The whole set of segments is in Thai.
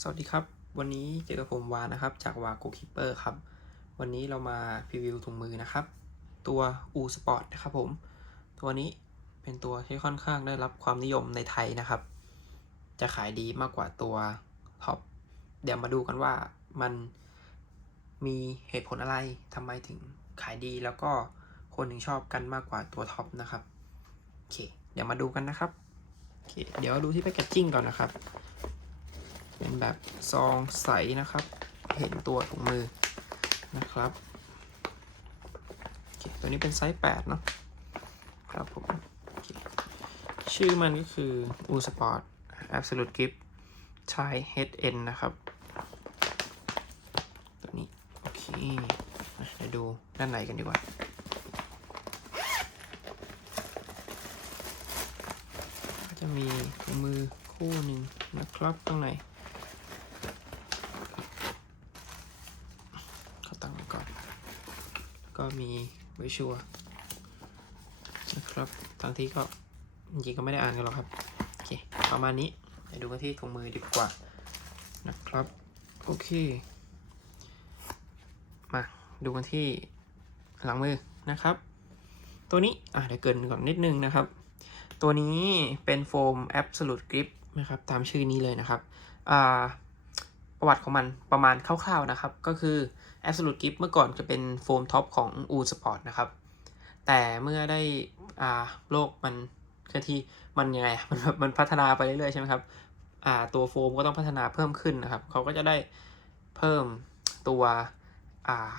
สวัสดีครับ วันนี้เจอกับผมวานะครับ จากวาโกคิปเปอร์ครับ วันนี้เรามาพรีวิวถุงมือนะครับ ตัวอูสปอร์ตนะครับผม ตัวนี้เป็นตัวที่ค่อนข้างได้รับความนิยมในไทยนะครับ จะขายดีมากกว่าตัวท็อป เดี๋ยวมาดูกันว่ามันมีเหตุผลอะไรทำไมถึงขายดีแล้วก็คนถึงชอบกันมากกว่าตัวท็อปนะครับ โอเค เดี๋ยวมาดูกันนะครับ โอเค เดี๋ยวดูที่แพคเกจจิ้งก่อนนะครับ เป็นแบบซองใสนะครับ เห็นตัวถุงมือนะครับ ตัวนี้เป็นไซส์8เนาะครับผมชื่อมันก็คือ U Sport Absolute Grip Chai Head N นะครับ ตัวนี้ โอเคอะเดี๋ยวดูด้านในกันดีกว่าก็จะมีถุงมือคู่หนึ่งนะครับข้างใน เขาตั้งไว้ก่อน แล้วก็ มีไว้ชัวร์นะครับทางที่ก็จริงก็ไม่ได้อ่านกันหรอกครับ โอเค ประมาณนี้เดี๋ยวดูกันที่ถุงมือดีกว่านะครับ โอเค มาดูกันที่หลังมือนะครับ ตัวนี้ อะเดี๋ยวเกินก่อนนิดนึงนะครับ ตัวนี้เป็นโฟม Absolute Grip นะครับ ตามชื่อนี้เลยนะครับ อ่า ประวัติของมันประมาณคร่าวๆนะครับ ก็คือ Absolute Grip เมื่อก่อนจะเป็นโฟมท็อปของ U Sport นะครับ แต่เมื่อได้อ่าโลกมันคือที่มันยังไงมันมันพัฒนาไปเรื่อยๆใช่ไหมครับอ่าตัวโฟมก็ต้องพัฒนาเพิ่มขึ้นนะครับ เขาก็จะได้เพิ่มตัวอ่า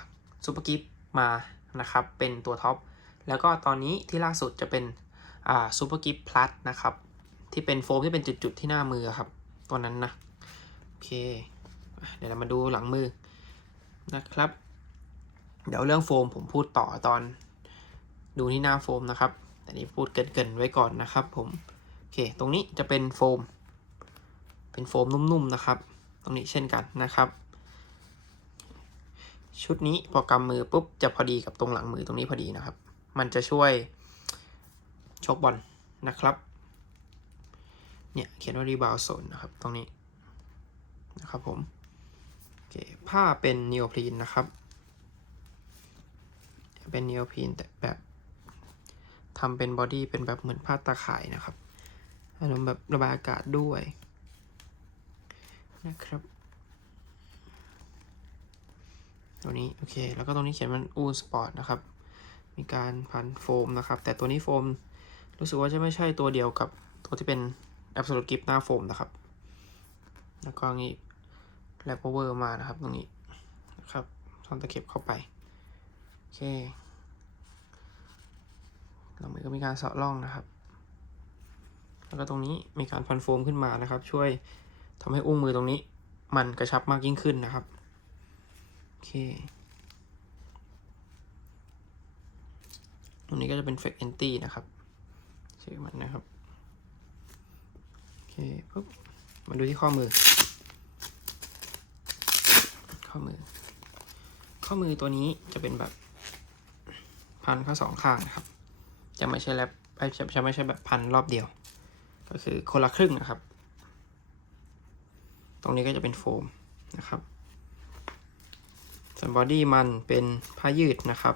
ซูเปอร์กิฟมานะครับ เป็นตัวท็อป แล้วก็ตอนนี้ที่ล่าสุดจะเป็นอ่าซูเปอร์กิฟพลัสนะครับ ที่เป็นโฟมที่เป็นจุดๆที่หน้ามือครับ ตัวนั้นนะ โอเค เดี๋ยวเรามาดูหลังมือ นะครับ เดี๋ยวเรื่องโฟมผมพูดต่อตอนดูที่หน้าโฟมนะครับแต่นี้พูดเกินๆไว้ก่อนนะครับ ผมโอเค ตรงนี้จะเป็นโฟม เป็นโฟมนุ่มๆนะครับ ตรงนี้เช่นกันนะครับ ชุดนี้พอกำมือปุ๊บจะพอดีกับตรงหลังมือตรงนี้พอดีนะครับ มันจะช่วยชกบอลนะครับ เนี่ยเขียนว่ารีบาวโซนนะครับ ตรงนี้นะครับผม เคผ้าเป็นนีโอพรีนนะครับ เป็นนีโอพรีนแต่แบบทำเป็นบอดี้เป็นแบบเหมือนผ้าตาข่ายนะครับอารมณ์แบบระบายอากาศด้วยนะครับตัวนี้โอเค แล้วก็ตรงนี้เขียนมันอูสปอร์ตนะครับ มีการพันโฟมนะครับ แต่ตัวนี้โฟมรู้สึกว่าจะไม่ใช่ตัวเดียวกับตัวที่เป็น Absolute Grip หน้าโฟมนะครับ แล้วก็งี้ แลปเวอร์มานะครับตรงนี้นะครับซ่อนตะเข็บเข้าไป โอเคหลังมือก็มีการเสาะร่องนะครับ แล้วก็ตรงนี้มีการพันโฟมขึ้นมานะครับ ช่วยทำให้อุ้งมือตรงนี้ มันกระชับมากยิ่งขึ้นนะครับ โอเค ตรงนี้ก็จะเป็น f ฟ e เอนตี้นะครับชื่อมันนะครับ โอเคปุ๊บมาดูที่ข้อมือ อมือ ข้อมือตัวนี้จะเป็นแบบพันข้อสองข้างนะครับ จะไม่ใช่แลบไม่ใช่จะไม่ใช่แบบพันรอบเดียว ก็คือคนละครึ่งนะครับ ตรงนี้ก็จะเป็นโฟมนะครับส่วนบอดี้มันเป็นผ้ายืดนะครับ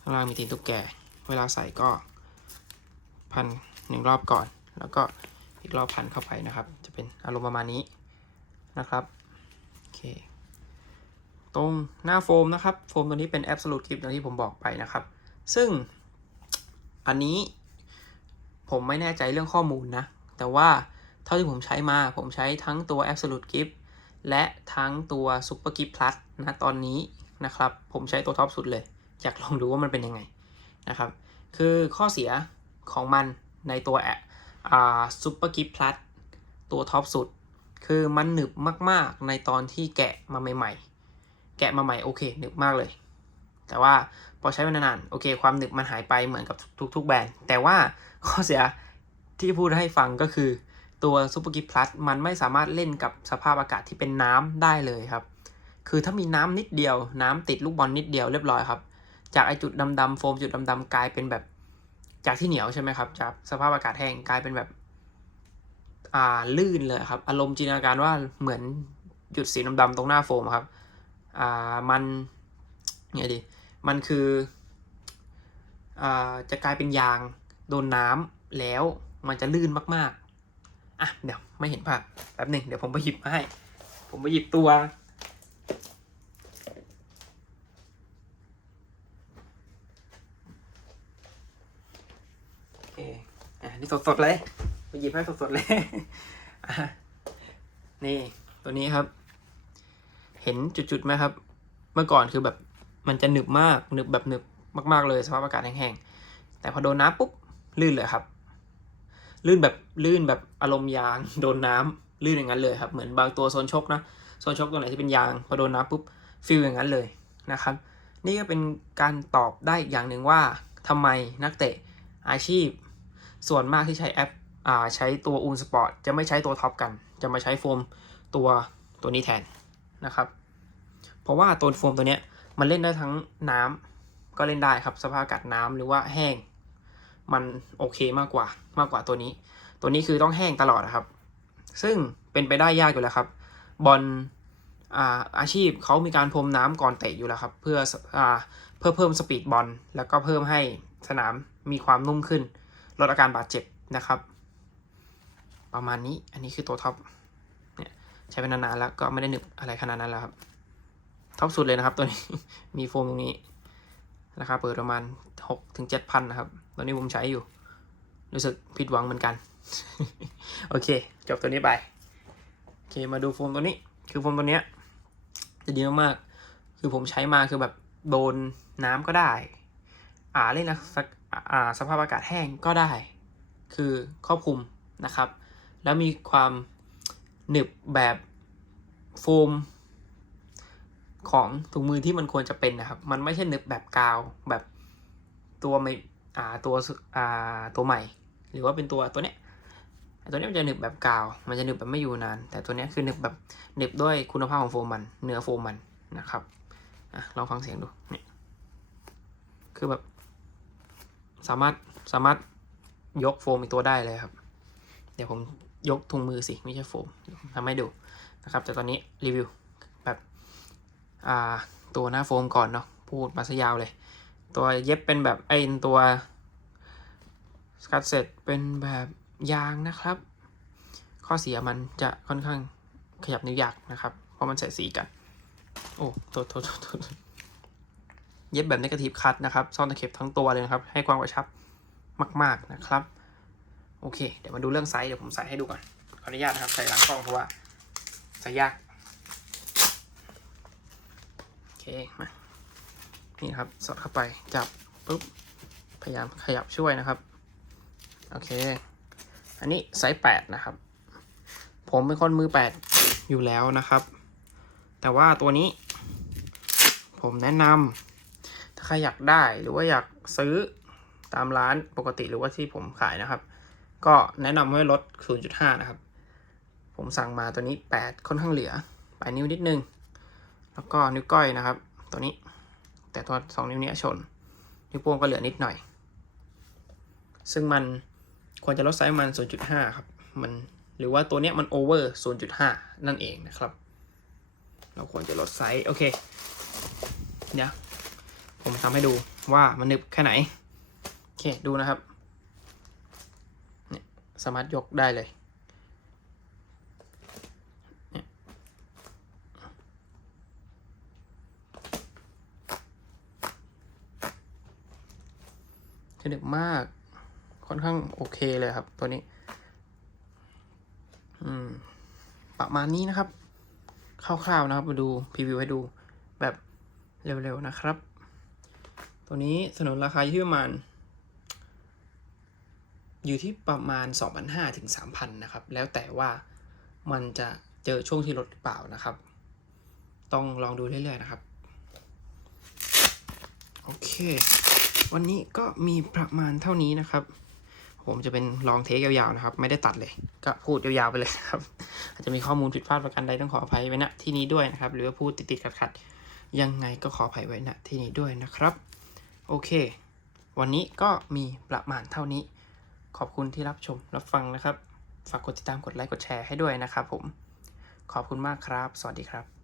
ข้างล่างมีตีนตุ๊กแก เวลาใส่ก็พันหนึ่งรอบก่อน แล้วก็อีกรอบพันเข้าไปนะครับ จะเป็นอารมณ์ประมาณนี้นะครับ ตรงหน้าโฟมนะครับ โฟมตัวนี้เป็น Absolute Grip อย่างที่ผมบอกไปนะครับ ซึ่งอันนี้ผมไม่แน่ใจเรื่องข้อมูลนะ แต่ว่าเท่าที่ผมใช้มาผมใช้ทั้งตัว Absolute Grip และทั้งตัว Super Grip Plus นะตอนนี้นะครับ ผมใช้ตัวท็อปสุดเลย อยากลองดูว่ามันเป็นยังไงนะครับ คือข้อเสียของมันในตัวแอ่า Super Grip Plus ตัวท็อปสุด คือมันหนึบมากๆในตอนที่แกะมาใหม่ ๆ แกะมาใหม่โอเคหนึบมากเลย แต่ว่าพอใช้มานานๆโอเค ความหนึบมันหายไปเหมือนกับทุก ๆ แบรนด์ แต่ว่าข้อเสียที่พูดให้ฟังก็คือตัว Super Grip Plus มันไม่สามารถเล่นกับสภาพอากาศที่เป็นน้ำได้เลยครับ คือถ้ามีน้ำนิดเดียว น้ำติดลูกบอลนิดเดียวเรียบร้อยครับ จากไอจุดดำๆโฟมจุดดำๆกลายเป็นแบบจากที่เหนียวใช่ไหมครับจากสภาพอากาศแห้งกลายเป็นแบบ อ่าลื่นเลยครับ อารมณ์จินตนาการว่าเหมือนหยุดสีดำๆตรงหน้าโฟมครับอ่ามันไงดีมันคืออ่าจะกลายเป็นยางโดนน้ำแล้วมันจะลื่นมากๆ อะ เดี๋ยวไม่เห็นภาพแป๊บหนึ่งเดี๋ยวผมไปหยิบมาให้ ผมไปหยิบตัว โอเค อะ นี่สดๆเลย ไปหยิบให้สดๆเลย นี่ตัวนี้ครับ เห็นจุดๆไหมครับ เมื่อก่อนคือแบบมันจะหนึบมากหนึบแบบหนึบมาก ๆ เลยสภาพอากาศแห้งๆแต่พอโดนน้ำปุ๊บลื่นเลยครับ ลื่นแบบลื่นแบบอารมณ์ยาง โดนน้ำลื่นอย่างนั้นเลยครับ เหมือนบางตัวโซนชกนะโซนชกตัวไหนที่เป็นยางพอโดนน้ำปุ๊บฟิลอย่างนั้นเลยนะครับ นี่ก็เป็นการตอบได้อย่างหนึ่งว่าทำไมนักเตะอาชีพ ส่วนมากที่ใช้แอป ใช้ตัวอูนสปอร์ตจะไม่ใช้ตัวท็อปกัน จะมาใช้โฟมตัวตัวนี้แทนนะครับ เพราะว่าตัวโฟมตัวเนี้ยมันเล่นได้ทั้งน้ำก็เล่นได้ครับสภาพอากาศน้ำหรือว่าแห้ง มันโอเคมากกว่ามากกว่าตัวนี้ ตัวนี้คือต้องแห้งตลอดนะครับ ซึ่งเป็นไปได้ยากอยู่แล้วครับบอลอาอาชีพเขามีการพรมน้ำก่อนเตะอยู่แล้วครับ เพื่ออเพื่อเพิ่มสปีดบอลแล้วก็เพิ่มให้สนามมีความนุ่มขึ้น ลดอาการบาดเจ็บนะครับ ประมาณนี้ อันนี้คือตัวท็อป เนี่ยใช้เป็นนานๆแล้วก็ไม่ได้หนึบอะไรขนาดนั้นแล้วครับ ท็อปสุดเลยนะครับ ตัวนี้ มีโฟมตรงนี้ ราคาเปิดประมาณหกถึงเจ็ดพันนะครับ ตอนนี้ผมใช้อยู่ รู้สึกผิดหวังเหมือนกัน โอเค จบตัวนี้ไป โอเค มาดูโฟมตัวนี้ คือโฟมตัวเนี้ยจะดีมากๆคือผมใช้มาคือแบบโดนน้ำก็ได้ อ่าเล่นนะสักอ่าสภาพอากาศแห้งก็ได้ คือครอบคลุมนะครับ แล้วมีความหนึบแบบโฟม ของถุงมือที่มันควรจะเป็นนะครับ มันไม่ใช่หนึบแบบกาวแบบตัวไม่อ่าตัวอ่าตัวใหม่ หรือว่าเป็นตัวตัวเนี้ยตัวเนี้ยมันจะหนึบแบบกาว มันจะหนึบแบบไม่อยู่นาน แต่ตัวเนี้ยคือหนึบแบบหนึบด้วยคุณภาพของโฟมมัน เนื้อโฟมมันนะครับอะลองฟังเสียงดูเนี่ยคือแบบ สามารถสามารถยกโฟมอีกตัวได้เลยครับ เดี๋ยวผม ยกถุงมือสิ ไม่ใช่โฟมทำให้ดูนะครับ แต่ตอนนี้รีวิวแบบตัวหน้าโฟมก่อนเนาะพูดมาซะยาวเลย ตัวเย็บเป็นแบบไอ้ตัวสกัดเสร็จเป็นแบบยางนะครับ ข้อเสียมันจะค่อนข้างขยับนิ้วยากนะครับ เพราะมันใส่สีกัน โอ้โทษโทษโทษโทษเย็บแบบนกาทีฟคัตนะครับ ซ่อนตะเข็บทั้งตัวเลยนะครับ ให้ความกระชับมาก ๆนะครับ โอเค เดี๋ยวมาดูเรื่องไซส์เดี๋ยวผมใส่ให้ดูก่อน ขออนุญาตนะครับ ใส่หลังกล้องเพราะว่าใส่ยาก โอเค มา นี่ครับ สอดเข้าไป จับปุ๊บ พยายามขยับช่วยนะครับ โอเค อันนี้ไซส์แปดนะครับ ผมเป็นคนมือแปดอยู่แล้วนะครับ แต่ว่าตัวนี้ ผมแนะนำถ้าใครอยากได้หรือว่าอยากซื้อตามร้านปกติหรือว่าที่ผมขายนะครับ ก็แนะนำให้ลด 0.5 นะครับ ผมสั่งมาตัวนี้ 8 ค่อนข้างเหลือปลายนิ้วนิดนึง แล้วก็นิ้วก้อยนะครับ ตัวนี้ แต่ตัวสองนิ้วเนี้ยชน นิ้วโป้งก็เหลือนิดหน่อย ซึ่งมันควรจะลดไซส์มัน 0.5 ครับ มันหรือว่าตัวเนี้ยมันโอเวอร์ 0.5 นั่นเองนะครับ เราควรจะลดไซส์ โอเค เดี๋ยว ผมทำให้ดูว่ามันหนึบแค่ไหน โอเค ดูนะครับ สามารถยกได้เลยเนี่ยคือหนึบมาก ค่อนข้างโอเคเลยครับตัวนี้ อืม ประมาณนี้นะครับ คร่าวๆนะครับ มาดูพรีวิวให้ดูแบบเร็วๆนะครับ ตัวนี้สนุนราคาที่ประมาณ อยู่ที่ประมาณ 2,500ถึง3,000 นะครับ แล้วแต่ว่ามันจะเจอช่วงที่ลดหรือเปล่านะครับ ต้องลองดูเรื่อยๆนะครับ โอเค วันนี้ก็มีประมาณเท่านี้นะครับ ผมจะเป็นลองเทคยาวๆนะครับ ไม่ได้ตัดเลย ก็พูดยาวๆไปเลยครับ อาจจะมีข้อมูลผิดพลาดประการใดต้องขออภัยไว้ณที่นี้ด้วยนะครับ หรือว่าพูดติดๆขัดๆ ยังไงก็ขออภัยไว้ณที่นี้ด้วยนะครับ โอเค วันนี้ก็มีประมาณเท่านี้ ขอบคุณที่รับชมรับฟังนะครับ ฝากกดติดตามกดไลค์กดแชร์ให้ด้วยนะครับผม ขอบคุณมากครับ สวัสดีครับ